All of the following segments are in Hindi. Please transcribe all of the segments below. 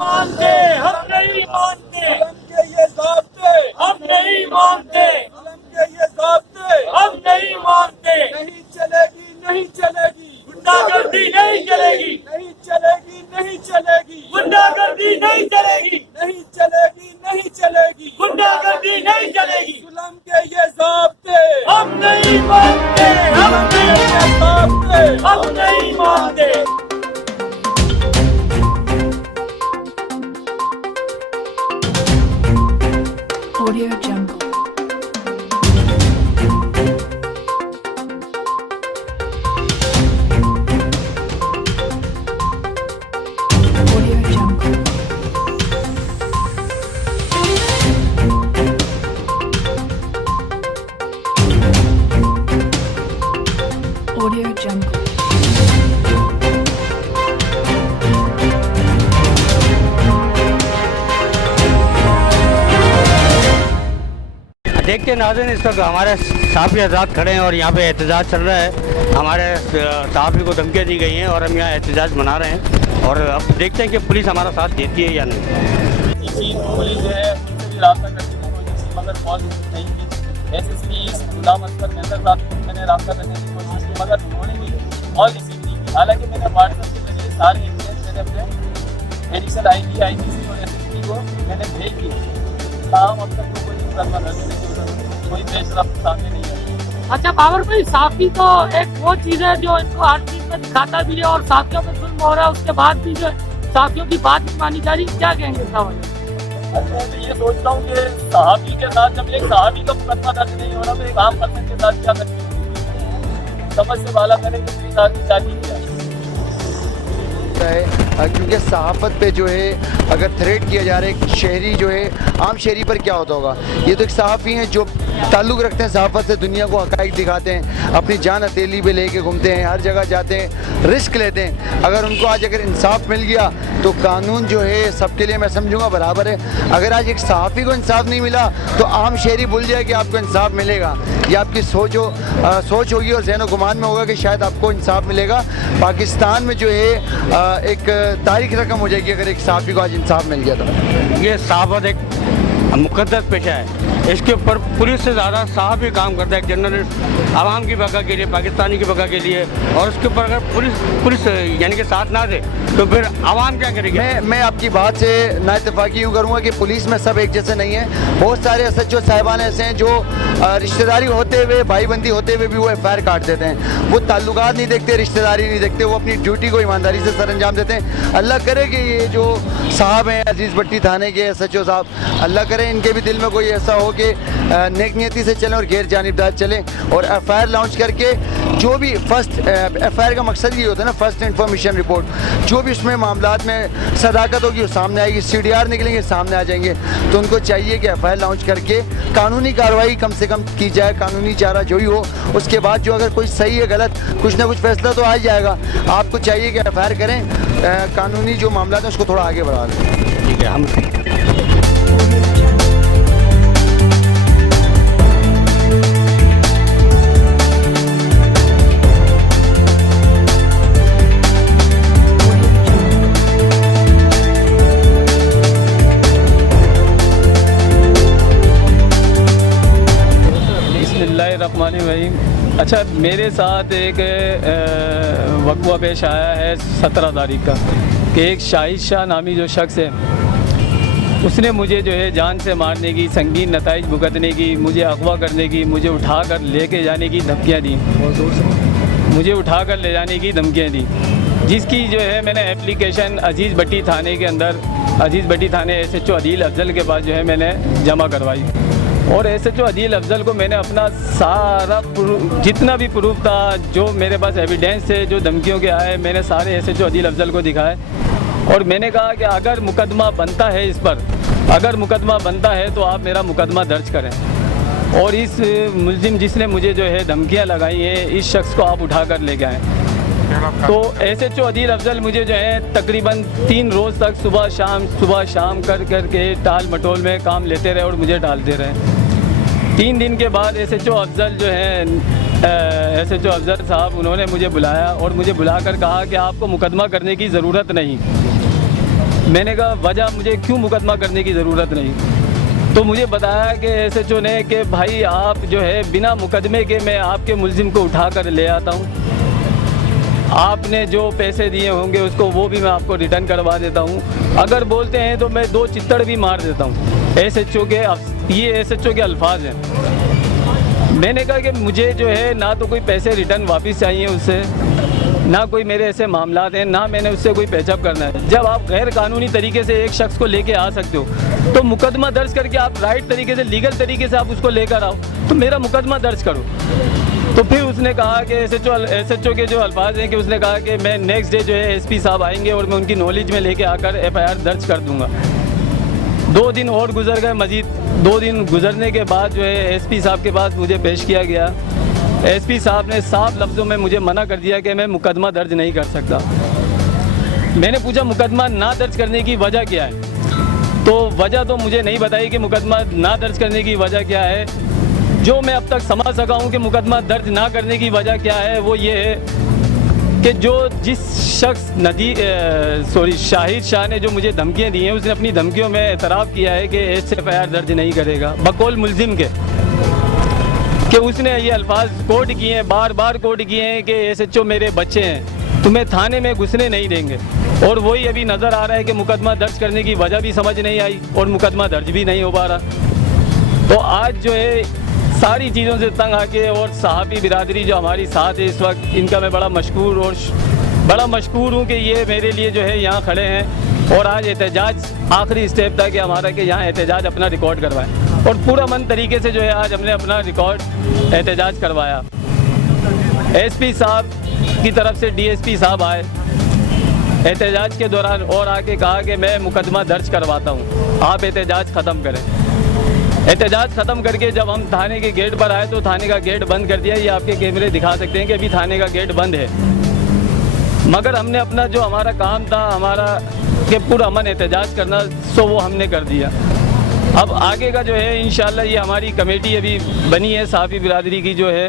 मानते, हम नहीं मानते, कलम के ये ज़ाब्ते हम नहीं मानते, कलम के ये ज़ाब्ते हम नहीं मानते, नहीं चलेगी, नहीं चलेगी, गुंडागर्दी नहीं चलेगी, नहीं चलेगी, नहीं चलेगी, गुंडागर्दी नहीं चलेगी, नहीं चलेगी, नहीं चलेगी, गुंडागर्दी नहीं चलेगी, जुल्म के ये ज़ाब्ते हम नहीं मानते, हम नहीं ज़ाब्ते हम नहीं मानते। Audio Jungle. Audio Jungle. Audio Jungle. देखते नाज़रीन, इस वक्त हमारे सहाफ़ी आज़ाद खड़े हैं और यहाँ पे एहतजाज चल रहा है। हमारे सहाफ़ी को धमकियाँ दी गई हैं और हम यहाँ एहतजाज मना रहे हैं और अब देखते हैं कि पुलिस हमारा साथ देती है या नहीं। पुलिस जो है उनसे भी रब्ता करने की कोशिश की मगर कॉल नहीं की। एसएसपी गुलाम असगर मेहतर साहब से मैंने रब्ता करने की कोशिश की मगर उन्होंने भी कॉल रिसीव नहीं की। हालांकि मैंने व्हाट्सएप के जरिए सारे एविडेंस मैंने अपने एडिशनल आईजी, आईपीसी और एसएसपी को मैंने भेज दिए। ताहम अब तक तो कोई मुकदमा दर्ज नहीं हुआ, कोई पेशरफ्त सामने नहीं है। अच्छा पावर भाई, साफी तो एक वो चीज है जो इनको हर चीज में दिखाता भी है और साथियों में जुल्म हो रहा है, उसके बाद भी जो साथियों की बात नहीं मानी जा रही, क्या कहेंगे साहब? मैं तो ये सोचता हूँ कि सहाबी के साथ जब एक सहाबी का मुकदमा दर्ज नहीं हो रहा तो एक आम पर्सन के साथ क्या करनी, समझ से बाला मैंने किसी साथ की शादी किया है। क्योंकि सहाफ़त पे जो है अगर थ्रेट किया जा रहा है एक शहरी जो है, आम शहरी पर क्या होता होगा। ये तो एक सहाफ़ी हैं जो ताल्लुक़ रखते हैं सहाफ़त से, दुनिया को हक़ाइक़ दिखाते हैं, अपनी जान हथेली पे लेके घूमते हैं, हर जगह जाते हैं, रिस्क लेते हैं। अगर उनको आज अगर इंसाफ मिल गया तो कानून जो है सबके लिए मैं समझूंगा बराबर है। अगर आज एक सहाफ़ी को इंसाफ नहीं मिला तो आम शहरी भूल जाए कि आपको इंसाफ मिलेगा। ये आपकी सोच होगी और ज़हन गुमान में होगा कि शायद आपको इंसाफ मिलेगा। पाकिस्तान में जो है एक तारीख रकम हो जाएगी अगर एक सहाफ़ी को आज इंसाफ मिल गया तो। ये सहाफ़त एक मुक़द्दस पेशा है, इसके ऊपर पुलिस से ज़्यादा सहाफ़ी काम करता है। एक जर्नलिस्ट आवाम की बका के लिए, पाकिस्तानी की बका के लिए, और उसके ऊपर अगर पुलिस यानी कि साथ ना दे तो फिर आवाम क्या करेगी? मैं आपकी बात से ना इत्तेफाकी यूँ करूँगा कि पुलिस में सब एक जैसे नहीं है। बहुत सारे एसएचओ साहिबान ऐसे हैं जो रिश्तेदारी होते हुए, भाईबंदी होते हुए भी वो एफआईआर काट देते हैं। वो ताल्लुकात नहीं देखते, रिश्तेदारी नहीं देखते, वो अपनी ड्यूटी को ईमानदारी से सर अंजाम देते हैं। अल्लाह करे कि ये जो साहब हैं अजीज़ भट्टी थाने के एसएचओ साहब, अल्लाह करे इनके भी दिल में कोई ऐसा हो कि नेक नियति से चलें और गैर जानिबदार चलें और एफआईआर लॉन्च करके जो भी फर्स्ट एफआईआर का मकसद ये होता है ना, फर्स्ट इन्फॉर्मेशन रिपोर्ट, जो भी उसमें मामलात में सदाकत होगी वो सामने आएगी, सीडीआर निकलेंगे सामने आ जाएंगे। तो उनको चाहिए कि एफआईआर लॉन्च करके कानूनी कार्रवाई कम से कम की जाए, कानूनी चारा जो ही हो। उसके बाद जो अगर कोई सही है गलत कुछ ना कुछ फैसला तो आ ही जाएगा। आपको चाहिए कि एफआईआर करें, कानूनी जो मामला है उसको थोड़ा आगे बढ़ा दें। ठीक है, हम बिस्मिल्लाहिर्रहमानिर्रहीम। अच्छा, मेरे साथ एक वक़्वा पेश आया है 17 तारीख का कि एक शाहिद शाह नामी जो शख्स है उसने मुझे जो है जान से मारने की, संगीन नताइज भुगतने की, मुझे अगवा करने की, मुझे उठाकर लेके जाने की धमकियाँ दी, मुझे उठाकर ले जाने की धमकियाँ दी, जिसकी जो है मैंने एप्लीकेशन अजीज़ भट्टी थाने के अंदर, अजीज़ भट्टी थाने एसएचओ अदील अफजल के पास जो है मैंने जमा करवाई। और एसएचओ अदील अफजल को मैंने अपना सारा जितना भी प्रूफ था, जो मेरे पास एविडेंस है, जो धमकियों के आए, मैंने सारे एसएचओ अदील अफजल को दिखाए। और मैंने कहा कि अगर मुकदमा बनता है इस पर, अगर मुकदमा बनता है तो आप मेरा मुकदमा दर्ज करें। और इस मुलजिम जिसने मुझे जो है धमकियां लगाई हैं, इस शख्स को आप उठा कर ले गए। तो SHO अदील अफजल मुझे जो है तकरीबन 3 रोज़ तक सुबह शाम कर के टाल मटोल में काम लेते रहे और मुझे डालते रहे। 3 दिन के बाद SHO अफजल जो है SHO अफजल साहब उन्होंने मुझे बुलाया और मुझे बुलाकर कहा कि आपको मुकदमा करने की ज़रूरत नहीं। मैंने कहा वजह, मुझे क्यों मुकदमा करने की ज़रूरत नहीं? तो मुझे बताया कि SHO ने कि भाई आप जो है बिना मुकदमे के मैं आपके मुलजिम को उठा कर ले आता हूँ, आपने जो पैसे दिए होंगे उसको वो भी मैं आपको रिटर्न करवा देता हूँ, अगर बोलते हैं तो मैं 2 चित्तड़ भी मार देता हूँ। ये SHO के अल्फाज हैं। मैंने कहा कि मुझे जो है ना तो कोई पैसे रिटर्न वापस चाहिए उससे, ना कोई मेरे ऐसे मामलात हैं, ना मैंने उससे कोई पैचअप करना है। जब आप गैर कानूनी तरीके से एक शख्स को लेके आ सकते हो तो मुकदमा दर्ज करके आप राइट तरीके से, लीगल तरीके से आप उसको लेकर आओ, तो मेरा मुकदमा दर्ज करो। तो फिर उसने कहा कि SHO के जो अल्फाज हैं कि उसने कहा कि मैं नेक्स्ट डे जो है SP साहब आएंगे और मैं उनकी नॉलेज में लेके आकर FIR दर्ज कर दूंगा। 2 दिन और गुजर गए, मजीद 2 दिन गुजरने के बाद जो है SP साहब के पास मुझे पेश किया गया। SP साहब ने साफ लफ्ज़ों में मुझे मना कर दिया कि मैं मुकदमा दर्ज नहीं कर सकता। मैंने पूछा मुकदमा ना दर्ज करने की वजह क्या है, तो वजह तो मुझे नहीं बताई कि मुकदमा ना दर्ज करने की वजह क्या है। जो मैं अब तक समझ सका हूँ कि मुकदमा दर्ज ना करने की वजह क्या है, वो ये है कि जिस शख्स शाहिद शाह ने जो मुझे धमकियाँ दी हैं, उसने अपनी धमकियों में एतराफ़ किया है कि FIR दर्ज नहीं करेगा बकौल मुलजिम के, कि उसने ये अल्फाज कोट किए हैं, बार कोट किए हैं कि SHO मेरे बच्चे हैं, तुम्हें थाने में घुसने नहीं देंगे। और वही अभी नज़र आ रहा है कि मुकदमा दर्ज करने की वजह भी समझ नहीं आई और मुकदमा दर्ज भी नहीं हो पा रहा। तो आज जो है सारी चीज़ों से तंग आके, और सहाफ़ी बिरादरी जो हमारी साथ है इस वक्त, इनका मैं बड़ा मशकूर हूँ कि ये मेरे लिए जो है यहाँ खड़े हैं। और आज एहतजाज आखिरी स्टेप था कि हमारा कि यहाँ एहतजाज अपना रिकॉर्ड करवाएं, और पूरा मन तरीके से जो है आज हमने अपना रिकॉर्ड एहतजाज करवाया। SP साहब की तरफ से DSP साहब आए एहतजाज के दौरान और आके कहा कि मैं मुकदमा दर्ज करवाता हूँ, आप एहतजाज ख़त्म करें। एहतजाज ख़त्म करके जब हम थाने के गेट पर आए तो थाने का गेट बंद कर दिया। ये आपके कैमरे दिखा सकते हैं कि अभी थाने का गेट बंद है, मगर हमने अपना जो हमारा काम था, हमारा कि पुरअमन एहतजाज करना, सो वो हमने कर दिया। अब आगे का जो है इंशाल्लाह ये हमारी कमेटी अभी बनी है सहाफ़ी बिरादरी की जो है,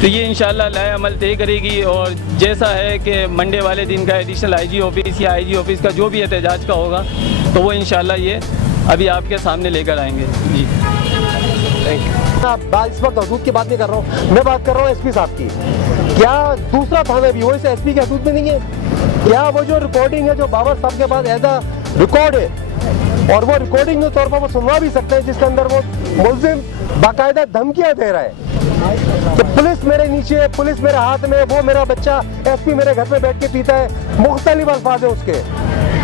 तो ये इंशाल्लाह लाए अमल तय करेगी। और जैसा है कि मंडे वाले दिन का एडिशनल IG ऑफिस या IG ऑफिस का जो भी एहतजाज का होगा, तो वो इंशाल्लाह ये अभी आपके सामने लेकर आएंगे। जी इस वक्त हदूद की बात नहीं कर रहा हूँ, मैं बात कर रहा हूँ SP साहब की। क्या दूसरा थाना भी वो इस SP के हदूद में नहीं है? क्या वो जो रिकॉर्डिंग है जो बाबर साहब के पास एज अ रिकॉर्ड है, और वो रिकॉर्डिंग के तौर पर वो सुनवा भी सकते हैं, जिसके अंदर वो मुलजिम बाकायदा धमकियाँ दे रहा है कि पुलिस मेरे नीचे, पुलिस मेरे हाथ में, वो मेरा बच्चा SP मेरे घर पे बैठ के पीता है, मुख्तलिफ अल्फाज है उसके।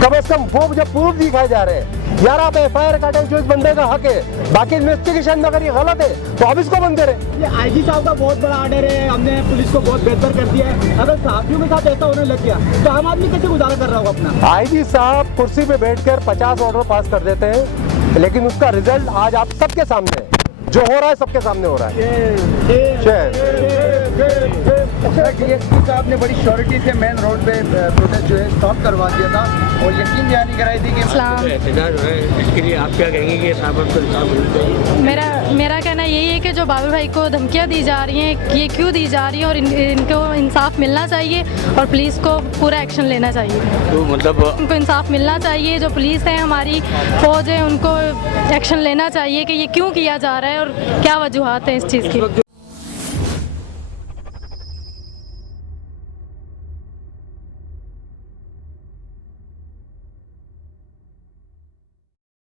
कम से कम वो जब प्रूफ दिखाए जा रहे हैं, यार आप FIR काटें जो इस बंदे का हक है, बाकी इन्वेस्टिगेशन में अगर ये गलत है तो आप इसको बंद करें। ये IG साहब का बहुत बड़ा ऑर्डर है, हमने पुलिस को बहुत बेहतर कर दिया है। अगर साथियों के साथ ऐसा होने लग गया तो आम आदमी कैसे गुजारा कर रहा होगा अपना? IG साहब कुर्सी पे बैठकर 50 ऑर्डर पास कर देते हैं, लेकिन उसका रिजल्ट आज आप सबके सामने है। जो हो रहा है सबके सामने हो रहा है। DSP साहब ने बड़ी श्योरिटी से मेन रोड पे प्रोटेस्ट जो है स्टॉप करवा दिया था और यकीन दहानी कराई थी कि एहतजाज जो है इसके लिए आप क्या कहेंगे कि साहब को इंसाफ मिलना चाहिए? मेरा कहना यही है कि जो बाबर भाई को धमकियाँ दी जा रही हैं, ये क्यों दी जा रही हैं, और इनको इंसाफ मिलना चाहिए और पुलिस को पूरा एक्शन लेना चाहिए। तो मतलब उनको इंसाफ मिलना चाहिए, जो पुलिस है, हमारी फौज है, उनको एक्शन लेना चाहिए कि ये क्यों किया जा रहा है और क्या वजूहात हैं इस चीज़ की।